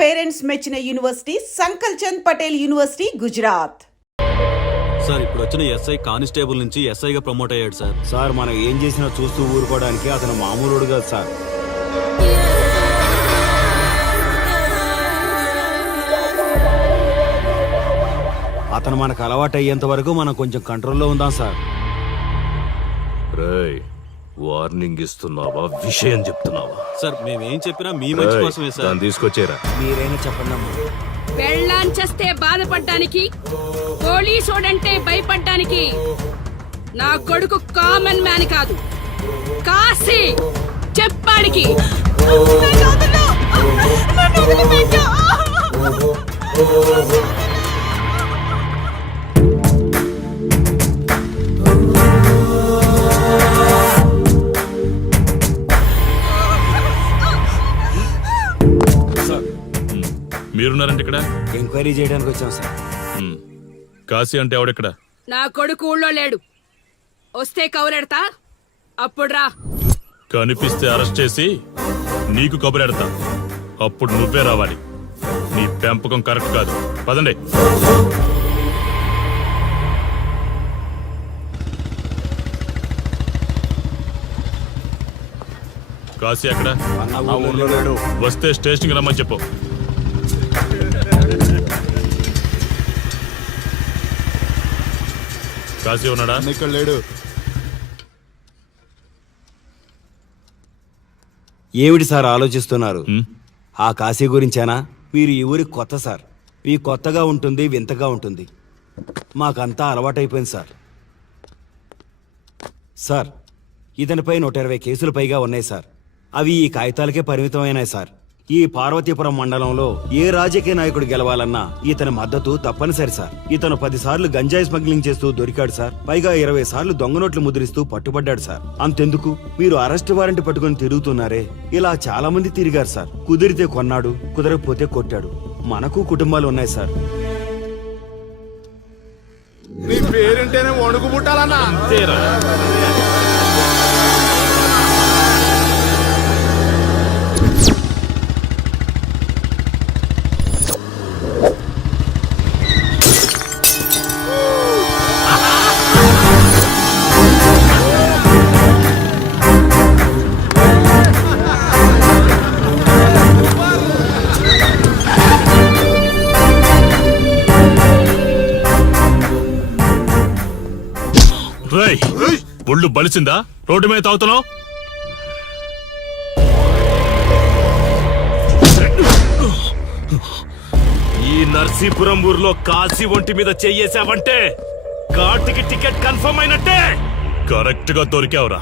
Parents మెచ్చిన university Sankal Chand Patel university Gujarat. Sir ఇప్పుడు వచ్చిన ఎస్ఐ కానిస్టేబుల్ నుంచి ఎస్ఐగా ప్రమోట్ అయ్యాడు సార్. సార్ మనం ఏం చేసినా చూస్తూ ఊరుకోవడానికి అతను మామూలుడు కాదు సార్. అతను మనకు అలవాటు అయ్యేంత వరకు మనం కొంచెం కంట్రోల్లో ఉందాం సార్. రేయ్, వార్నింగ్ ఇస్తున్నావా విషయం చెప్తున్నావా? సార్ మేమేం చెప్పినా మీ మంచి కోసమే సార్. దాన్ని తీసుకొచ్చేరా. మీరైనా చెప్పండి అమ్మా. పెళ్ళాంచేస్తే బాధపడ్డానికి, పోలీసోడంటే భయపడ్డానికి నా కొడుకు కామన్ మ్యాన్ కాదు, కాశీ చెప్పాడికి. మీరున్నారంటే ఇక్కడ ఎంక్వైరీ చేయడానికి వచ్చాం సార్. కాశీ అంటే ఎవడెక్కడ? నా కొడుకు ఊళ్ళో లేడు, వస్తే కౌరెడతా, అప్పుడు రా. కనిపిస్తే అరెస్ట్ చేసి నీకు కబురెడతా, అప్పుడు నువ్వే రావాలి. నీ పెంపకం కరెక్ట్ కాదు. పదండి. కాశీ ఎక్కడ? ఊర్లో లేడు. వస్తే స్టేషన్కి రమ్మని చెప్పు. కాశీ ఉన్నాడా? ఇక్కడ లేడు. ఏమిటి సార్ ఆలోచిస్తున్నారు? ఆ కాశీ గురించేనా? మీరు ఈ ఊరికి కొత్త సార్. మీ కొత్తగా ఉంటుంది, వింతగా ఉంటుంది. మాకంతా అలవాటైపోయింది సార్. సార్, ఇతనిపై 120 కేసులు పైగా ఉన్నాయి సార్. అవి ఈ కాగితాలకే పరిమితమైనాయి సార్. ఈ పార్వతీపురం మండలంలో ఏ రాజకీయ నాయకుడు గెలవాలన్నా ఇతని మద్దతు తప్పనిసరి సార్. ఇతను 10 సార్లు గంజాయి స్మగ్లింగ్ చేస్తూ దొరికాడు సార్. పైగా 20 సార్లు దొంగ నోట్లు ముద్రిస్తూ పట్టుబడ్డాడు సార్. అంతెందుకు, మీరు అరెస్ట్ వారెంట్ పట్టుకుని తిరుగుతున్నారే, ఇలా చాలా మంది తిరిగారు సార్. కుదిరితే కొన్నాడు, కుదరకపోతే కొట్టాడు. మనకు కుటుంబాలు ఉన్నాయి సార్. నీ పేరుంటేనే వణుకు పుట్టాలన్నా. ఒళ్ళు బలిసిందా? రోడ్డు మీద తాగుతున్నావు. ఈ నర్సీపురం ఊర్లో కాశీ ఒంటి మీద చెయ్యేసావంటే ఘాటికి టికెట్ కన్ఫర్మ్ అయినట్టే. కరెక్ట్ గా దొరికావురా.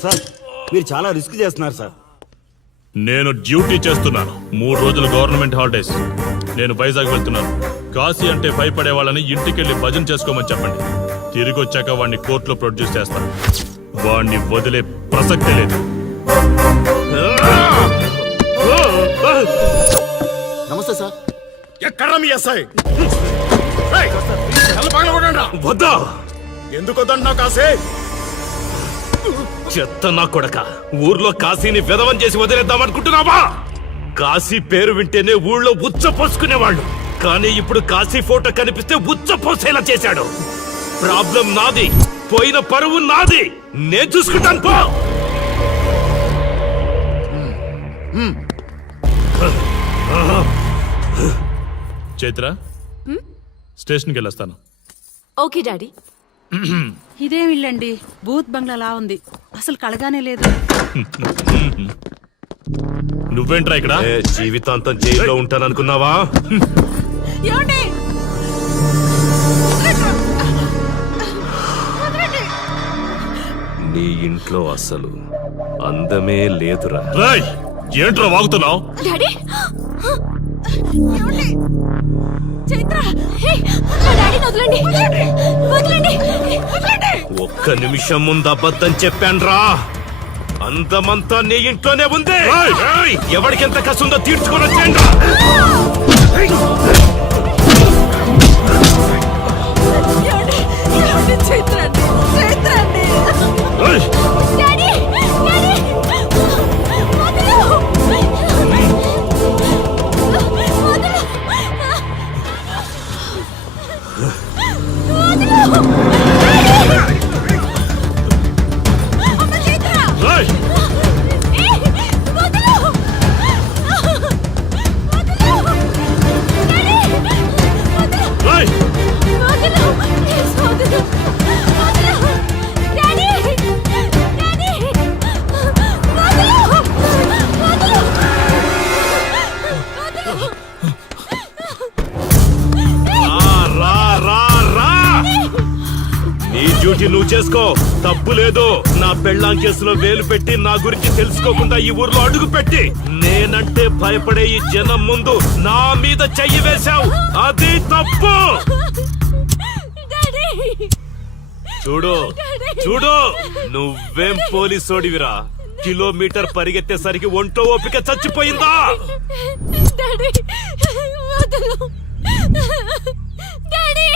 సార్, మీరు చాలా రిస్క్ చేస్తున్నారు సార్. నేను డ్యూటీ చేస్తున్నాను. 3 రోజులు గవర్నమెంట్ హాలిడేస్. నేను వైజాగ్ వెళ్తున్నాను. కాశీ అంటే భయపడే వాళ్ళని ఇంటికెళ్ళి భజన చేసుకోమని చెప్పండి. తిరిగి వచ్చాక వాడిని కోర్టులో ప్రొడ్యూస్ చేస్తాను. వాడిని వదిలే ప్రసక్తే లేదు. నమస్తే సార్. ఎక్కడ మీ ఎస్ఐ? వద్దా? ఎందుకు వద్దంటున్నావు కాశీ? చెత్త నా కొడక, ఊర్లో కాశీని విధవం చేసి వదిలేద్దామనుకుంటున్నావా? కాశీ పేరు వింటేనే ఊళ్ళో ఉచ్చ పోసుకునేవాళ్ళు, కానీ ఇప్పుడు కాశీ ఫోటో కనిపిస్తే ఉచ్చ పోసేలా చేశాడు. ప్రాబ్లం నాది, పోయిన పరువు నాది. నేను చూసుకుంటాను పో. చైత్ర, స్టేషన్కి వెళ్ళొస్తాను. Okay daddy. ఇదేం ఇల్లండి, బూత్ బంగ్లాలా ఉంది, అసలు కలగానే లేదు. నువ్వేంట్రా ఇక్కడ? జీవితాంతం జైల్లో ఉంటాననుకున్నావా? ఏమండి? ఇంట్లో అసలు అందమే లేదురా. ఏంట్రా వాగుతున్నావు? డాడీ ఏమండి? చైత్ర హే, మా డాడీని వదలండి వదలండి వదలండి. ఒక్క నిమిషం ముందు అబద్ధం చెప్పాన్రా. అందమంతా నీ ఇంట్లోనే ఉంది. ఏయ్, ఎవరికెంత కసుందో తీర్చుకొని వచ్చేయండ్రా. ఏమండి? ఏమండి? చైత్ర అండి, చైత్ర అండి. ఏయ్, డాడీ డాడీ వదలు. ఏయ్, ఏయ్, రా, రా, రా. నీ డ్యూటీ నువ్వు చేసుకో, తప్పు లేదు. నా పెళ్ళాం కేసులో వేలు పెట్టి నా గురించి తెలుసుకోకుండా ఈ ఊర్లో అడుగు పెట్టి నేనంటే భయపడే ఈ జనం ముందు నా మీద చెయ్యి వేశావు. అది తప్పు. చూడు చూడు, నువ్వేం పోలీసోడివిరా. కిలోమీటర్ పరిగెత్తేసరికి ఒంటో ఓపిక చచ్చిపోయిందా? డాడీ వదలు. డాడీ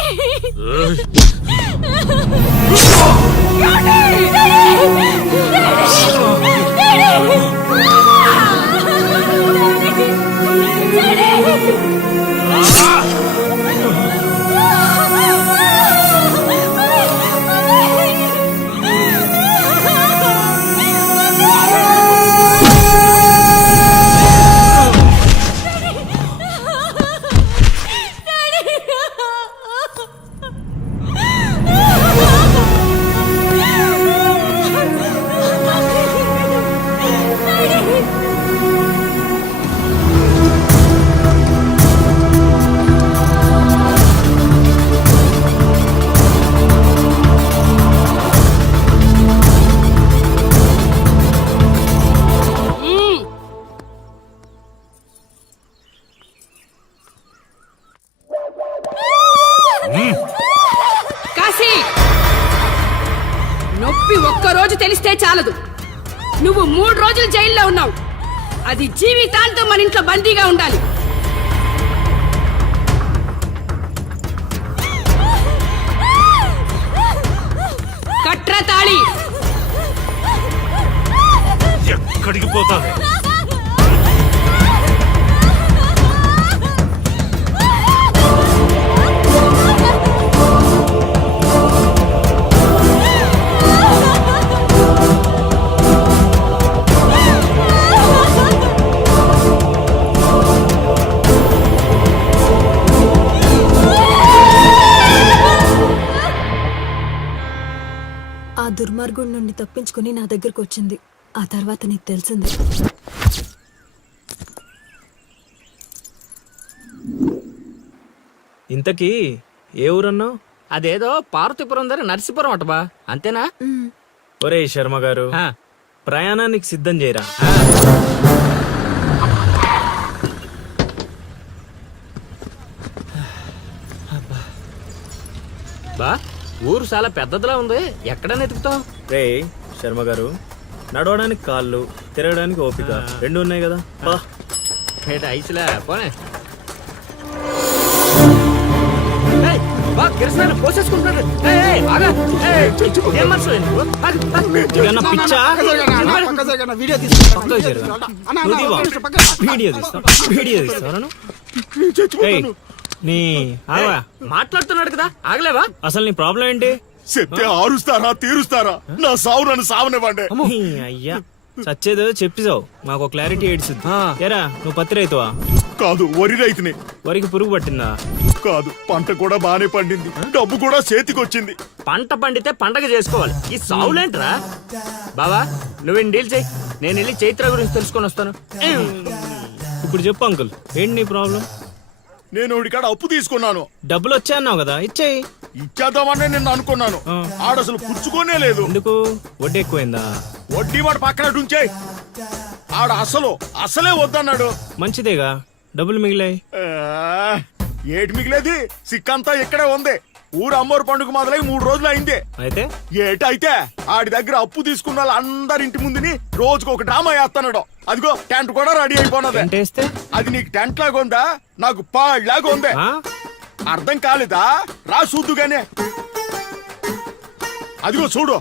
ఏయ్, కాశీ, నొప్పి ఒక్కరోజు తెలిస్తే చాలదు. నువ్వు 3 రోజులు జైల్లో ఉన్నావు. అది జీవితాంతం మన ఇంట్లో బందీగా ఉండాలి. కట్రా తాళి. ఎక్కడికి పోతావే? ఆ దుర్మార్గుడి నుండి తప్పించుకుని నా దగ్గరకు వచ్చింది. ఆ తర్వాత నీకు తెలిసింది. ఇంతకీ ఏ ఊరన్నావు? అదేదో పార్వతీపురం దగ్గర నరసీపురం అటబా, అంతేనా? ఒరే శర్మ గారు, ప్రయాణానికి సిద్ధం చేయరా. బా, ఊరు చాలా పెద్దదిలా ఉంది. ఎక్కడ వెతుకుతావు? రే శర్మ గారు, నడవడానికి కాళ్ళు, తిరగడానికి ఓపిక 2 ఉన్నాయి కదా. ఐసులా పోనే. పోసేసుకుంటాడు. మాట్లాడుతున్నాడు కదా, ఆగలేవా? అసలు నీ ప్రాబ్లం ఏంటి? చెప్తే ఆరుస్తారా తీరుస్తారా? నా సావు నన్ను సావనివ్వండి. అయ్యా, చచ్చేదో చెప్పిసావు, మాకు క్లారిటీ ఏడ్చుద్ది. ఏరా, నువ్వు పత్తి రైతువా? కాదు, వరి రైతుని. వరికి పురుగు పట్టిందా? కాదు, పంట కూడా బానే పండింది, డబ్బు కూడా చేతికొచ్చింది. పంట పండితే పండగ చేసుకోవాలి, ఈ సావులేంట్రా? బావా, నువ్వు డీల్ చేయి, నేను వెళ్ళి చైత్ర గురించి తెలుసుకొని వస్తాను. ఇప్పుడు చెప్పు అంకుల్, ఏంటి నీ ప్రాబ్లం? నేను వాడికాడ అప్పు తీసుకున్నాను. డబ్బులు వచ్చాయన్నావు కదా, ఇచ్చేయి. ఇచ్చేద్దామని నిన్ను అనుకున్నాను. ఆడసలు పుచ్చుకోనే లేదు. ఎందుకు? వడ్డీ ఎక్కువైందా? వడ్డీ వాడు పక్కన ఉంచేయి. ఆడ అసలే వద్దన్నాడు. మంచిదేగా, డబ్బులు మిగిలాయి. ఆ, ఏటి మిగిలేది? సిక్కంతా ఇక్కడే ఉంది. ఊరు అమ్మోరు పండుగ మొదలై 3 రోజులు అయింది. అయితే ఏటైతే ఆడి దగ్గర అప్పు తీసుకున్న వాళ్ళు అందరి ఇంటి ముందుని రోజుకు ఒక డ్రామా వేస్తున్నాడు. అదిగో టెంట్ కూడా రెడీ అయిపోయినది. ఏంటేస్తే? అది నీకు టెంట్ లాగా ఉందా, నాకు పాళ్ళలాగా ఉంది. ఆ? అర్థం కాలేదా? రా చూద్దుగానే. అదిగో చూడు,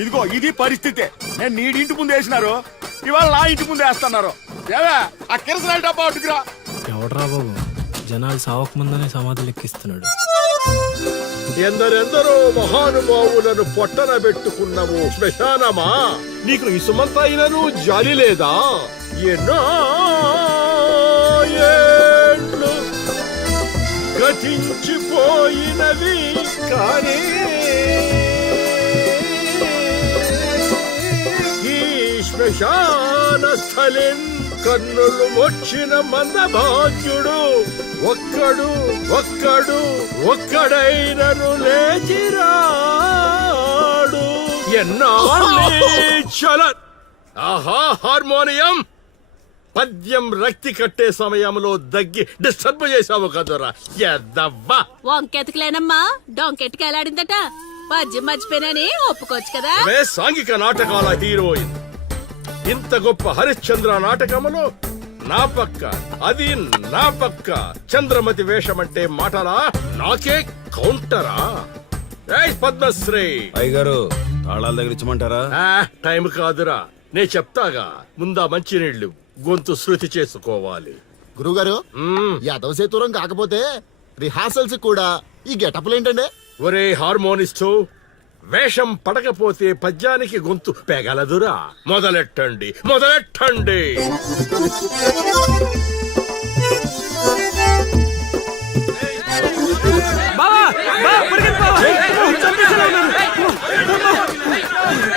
ఇదిగో ఇది పరిస్థితి. నేను నీడింటి ముందు వేసినారు, ఇవాళ నా ఇంటి ముందు వేస్తున్నారు. ఏవే ఆ కిరసనాయిల డబ్బా అటుకురా. ఎవడరా బాబు, జనాలు సావక ముందనే సమాధులు ఎక్కిస్తున్నాడు. ఎందరెందరో మహానుభావులను పొట్టన పెట్టుకున్నావు శ్మశానమా, నీకు ఇసుమంతైనను జాలి లేదా? ఎన్నో ఏండ్లు గతించిపోయినవి కానీ ఈ శ్మశాన స్థలిన్ కన్నులు వచ్చిన మందభాగ్యుడు ఒక్కడైనను లేచిరాడు. ఎన్నాళ్ళ ఆహా హార్మోనియం పద్యం రక్తి కట్టే సమయంలో దగ్గి డిస్టర్బ్ చేశావు కదరా ఎద్దవ్వా. వంకెతకలేనమ్మా, డొంకెట్టుకు ఎలాడిందట. పద్యం మర్చిపోయినని ఒప్పుకోవచ్చు కదా. అవే సాంఘిక నాటకాల హీరోయిన్. ఇంత గొప్ప హరిశ్చంద్ర నాటకములో నా పక్క చంద్రమతి వేషమంటే మాటలా, నాకే కౌంటరా? ఏయ్ పద్మశ్రీ అయ్యగారు, తాళాల దగ్గర ఇచ్చమంటారా? టైం కాదురా, నే చెప్తాగా. ముందా మంచినీళ్లు గొంతు శృతి చేసుకోవాలి. గురుగారు, యాదవ సేతురం కాకపోతే రిహార్సల్స్ కూడా ఈ గెటప్లు ఏంటండి? ఒరే హార్మోనిస్టు, వేషం పడకపోతే పద్యానికి గొంతు పెగలదురా. మొదలెట్టండి.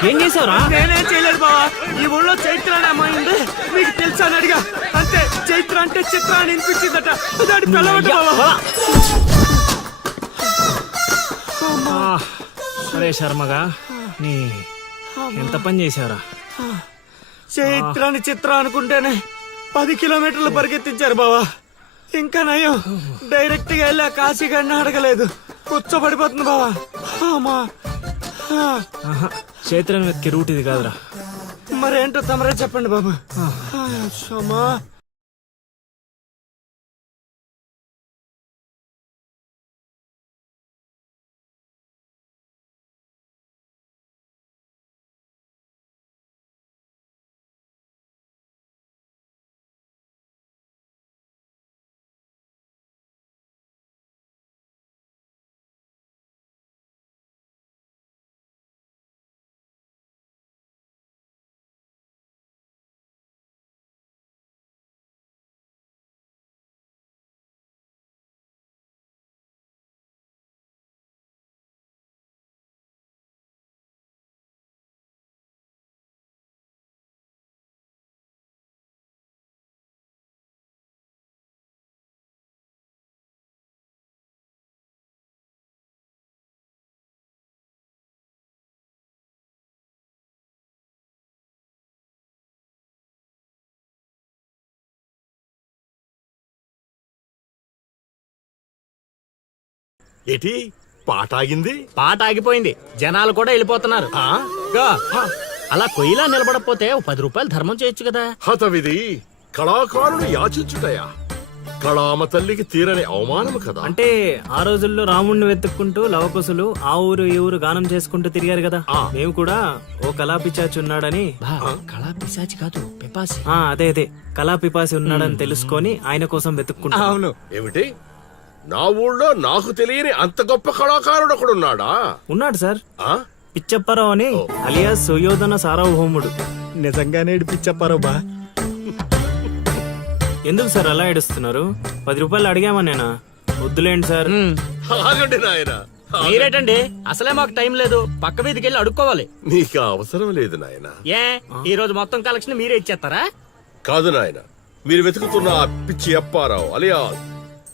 ఏం చేసావురా? నేనేం చేయలేదు బావా. ఈ ఊళ్ళో చైత్ర అనే అమ్మాయి ఉంది, మీకు తెలుసా అని అడిగా. అంతే, చైత్ర అంటే చిత్ర అని వినిపించిందట. దాని పిల్లవట బావా. అరే శర్మగా, నీ ఎంత పని చేశారా? చైత్రాన్ని చిత్ర అనుకుంటేనే 10 కిలోమీటర్లు పరిగెత్తించారు బావా. ఇంకా నయం, డైరెక్ట్ గా వెళ్ళా కాశీగాడిని అడగలేదు. కూర్చోబడిపోతుంది బావా. చైత్రాన్ని వెతికి రూట్ ఇది కాదురా. మరేంటో తమరే చెప్పండి బాబు. ఏటి పాట ఆగింది? పాట ఆగిపోయింది, జనాలు కూడా వెళ్ళిపోతున్నారు. అలా కొయ్యిలా నిలబడపోతే 10 రూపాయలు ధర్మం చేయొచ్చు కదా. హతవిధి కళాకారుడు యాచించుటయా? కళామ తల్లికి తీరని అవమానము కదా. అంటే ఆ రోజుల్లో రాముణ్ణి వెతుక్కుంటూ లవకుశులు ఆ ఊరు ఈ ఊరు గానం చేసుకుంటూ తిరిగారు కదా. మేము కూడా ఓ కళా పిశాచి ఉన్నాడని. కళా పిశాచి కాదు, పిపాసి. అదే కళా పిపాసి ఉన్నాడని తెలుసుకొని ఆయన కోసం వెతుక్కుంటా. అవును. ఏమిటి, నా ఊళ్ళో నాకు తెలియని అంత గొప్ప కళాకారుడు ఒకడున్నాడా? ఉన్నాడు సార్, పిచ్చప్పారావు అని, అలియాస్ సుయోధన సార్వభౌముడు. నిజంగానే పిచ్చప్పారావు బా. ఎందుకు సార్ అలా ఏడుస్తున్నారు? 10 రూపాయలు అడిగామా నేనా? వద్దులేండి సార్. ఆగండి నాయన. మీరేటండి, అసలే మాకు టైం లేదు. పక్క వీధికి వెళ్ళి అడుక్కోవాలి. నీకు అవసరం లేదు నాయన. ఏ ఈ రోజు మొత్తం కలెక్షన్ మీరే ఇచ్చేస్తారా? కాదు నాయన, మీరు వెతుకుతున్న ఆ పిచ్చి అప్పారావు అలియా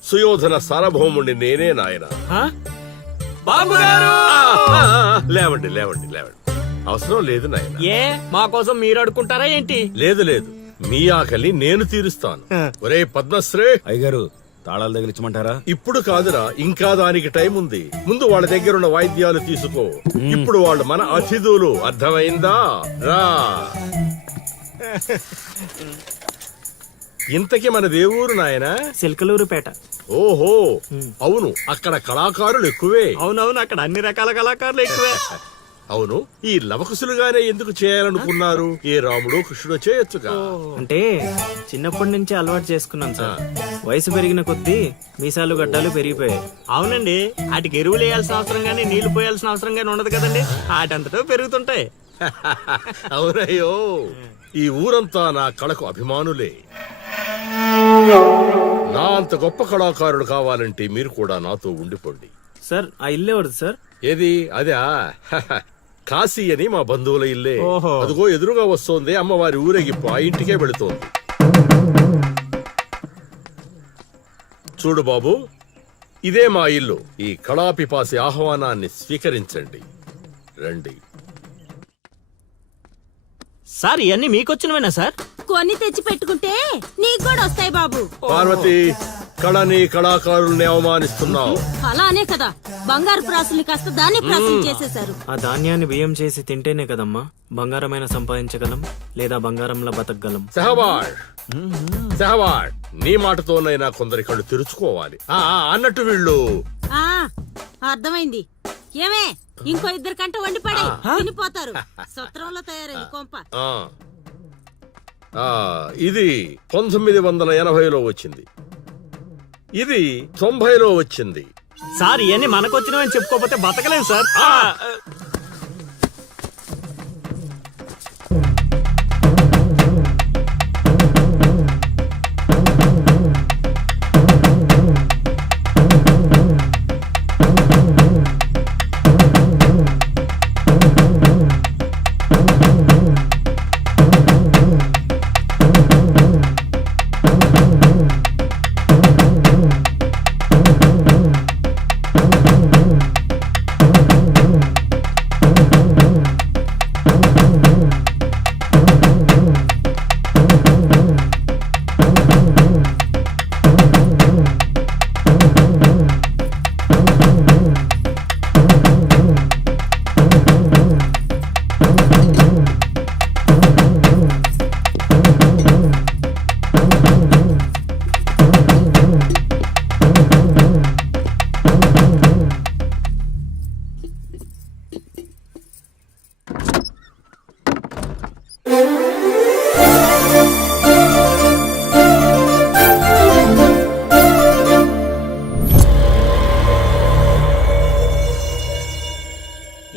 సుయోధన సార్వభౌముణ్ణి నేనే నాయన. బాబు గారు లేవండి లేవండి లేవండి, అవసరం లేదు నాయన. ఏ మా కోసం మీరు అడుకుంటారా ఏంటి? లేదు లేదు, మీ ఆకలి నేను తీరుస్తాను. ఒరే పద్మశ్రీ, అయ్యగారు తాళాలు తగిలించమంటారా? ఇప్పుడు కాదురా, ఇంకా దానికి టైం ఉంది. ముందు వాళ్ళ దగ్గరున్న వాయిద్యాలు తీసుకో. ఇప్పుడు వాళ్ళు మన అతిథులు, అర్థమైందా? రా. ఇంతకీ మన దేవురు నాయనా? సిల్కలూరుపేట. ఓహో, అవును, అక్కడ కళాకారులు ఎక్కువే. అవునవును, అక్కడ అన్ని రకాల కళాకారులు ఎక్కువే. అవును, ఈ లవకుశులుగానే ఎందుకు చేయాలనుకున్నారు? ఏ రాముడు కృష్ణుడు చేయొచ్చుగా. అంటే చిన్నప్పటి నుంచి అలవాటు చేసుకున్నాను సార్. వయసు పెరిగిన కొద్దీ మీసాలు గడ్డాలు పెరిగిపోయాయి. అవునండి, వాటికి ఎరువులు వేయాల్సిన అవసరం గానీ నీళ్లు పోయాల్సిన అవసరం గానీ ఉండదు కదండి, వాటంతటో పెరుగుతుంటాయి. అవునయ్యో, ఈ ఊరంతా నా కళకు అభిమానులే. నా అంత గొప్ప కళాకారుడు కావాలంటే మీరు కూడా నాతో ఉండిపోండి. సార్ ఆ ఇల్లు ఎవరిది సార్? ఏది అదా? కాశీ అని మా బంధువుల ఇల్లే. ఓహో. అదిగో ఎదురుగా వస్తోంది అమ్మవారి ఊరేగింపు, ఆ ఇంటికే వెళుతోంది. చూడు బాబు, ఇదే మా ఇల్లు. ఈ కళాపిపాసి ఆహ్వానాన్ని స్వీకరించండి. రండి. సార్ ఇవన్నీ మీకొచ్చినవేనా సార్? కొన్ని తెచ్చి పెట్టుకుంటే నీకు కూడా వస్తాయి బాబు. పార్వతి, కళని కళాకారుల్ని అవమానిస్తున్నావు. అలానే కదా బంగారు ప్రాసులు కాస్త దాన్ని ప్రాసులు చేసేశారు. ఆ ధాన్యాన్ని బియ్యం చేసి తింటేనే కదమ్మా బంగారమైన సంపాదించగలం, లేదా బంగారంలో బతకగలం. సెహవాడ్ సెహవాడ్, నీ మాటతోనైనా కొందరి కళ్ళు తెరుచుకోవాలి. అన్నట్టు వీళ్ళు ఆ అర్థమైంది. ఏమే ఇంకో ఇద్దరు కంట వండి పడే తినిపోతారు. సత్రంలో తయారైంది కొంప. ఇది 1980లో వచ్చింది, ఇది 90లో వచ్చింది. సార్ ఇవన్నీ మనకొచ్చినవని చెప్పుకోకపోతే బతకలేం సార్.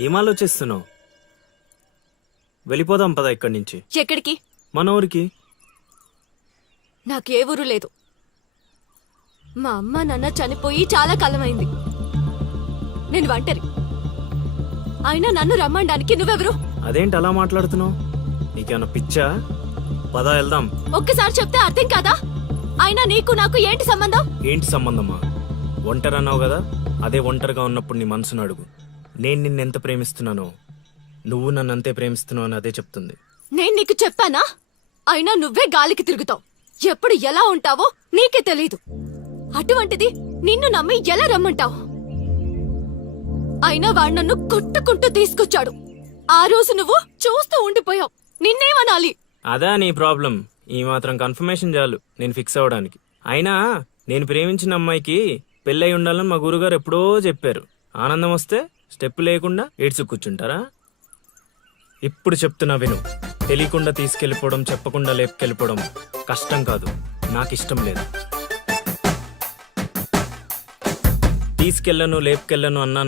ఏం ఆలోచిస్తున్నావు? వెళ్ళిపోదాం పద ఇక్కడి నుంచి. ఎక్కడికి? మన ఊరికి. నాకే ఊరు లేదు. మా అమ్మ నాన్న చనిపోయి చాలా కాలమైంది. నేను ఒంటరి. అయినా నన్ను రమ్మడానికి నువ్వెవరు? అదేంటి అలా మాట్లాడుతున్నావు? నీకేమన్నా పిచ్చా? పద వెళ్దాం. ఒక్కసారి చెప్తే అర్థం కాదా? అయినా నీకు నాకు ఏంటి సంబంధం? ఏంటి సంబంధమా? ఒంటరి అన్నావు కదా, అదే ఒంటరిగా ఉన్నప్పుడు నీ మనసును అడుగు. నేను నిన్నెంత ప్రేమిస్తున్నానో నువ్వు నన్ను అంతే ప్రేమిస్తున్నావు అని అదే చెప్తుంది. నేను నీకు చెప్పానా? అయినా నువ్వే గాలికి తిరుగుతావు. ఎప్పుడు ఎలా ఉంటావో నీకే తెలీదు. అటువంటిది నిన్ను నమ్మి ఎలా రమ్మంటావు? అయినా వాడు నన్ను కొట్టుకుంటూ తీసుకొచ్చాడు. ఆ రోజు నువ్వు చూస్తూ ఉండిపోయావు. నిన్నేమనాలి? అదా నీ ప్రాబ్లం? ఈ మాత్రం కన్ఫర్మేషన్ చాలు నేను ఫిక్స్ అవ్వడానికి. అయినా నేను ప్రేమించిన అమ్మాయికి పెళ్ళై ఉండాలని మా గురుగారు ఎప్పుడో చెప్పారు. ఆనందం వస్తే స్టెప్ లేకుండా ఏడ్చు కూర్చుంటారా? ఇప్పుడు చెప్తున్నా విను. తెలియకుండా తీసుకెళ్ళిపోవడం, చెప్పకుండా లేపుకెళ్ళిపోవడం కష్టం కాదు, నాకిష్టం లేదు. తీసుకెళ్ళను లేపుకెళ్ళను అన్నా